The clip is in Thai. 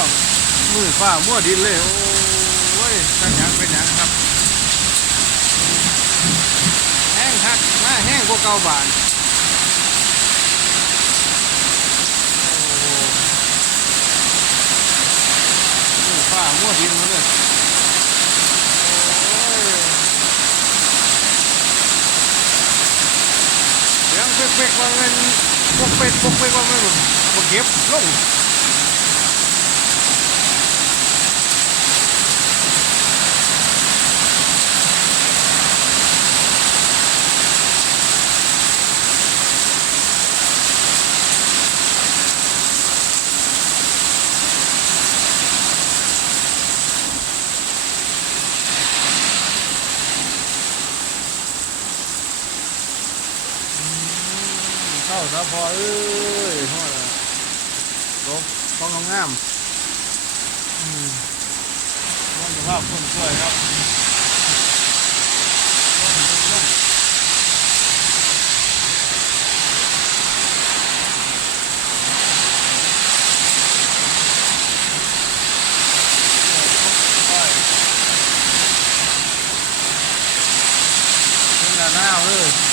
องมือฟ้ามั่วดินเลยโอ้ยตั้งยังเป็นยังครับแห้งคักมาแห้งกว่าเก่าบานมือฟ้ามั่วดินมาเลยเสียงเป๊กๆว่ามันพวกเป็ดพวกเป็ดว่ามันแบบเก็บลงเข้าซะพอเอ้ยพ่อละลบต้องงามต้นสภาพต้นสวยครับเป็นหน้าเลย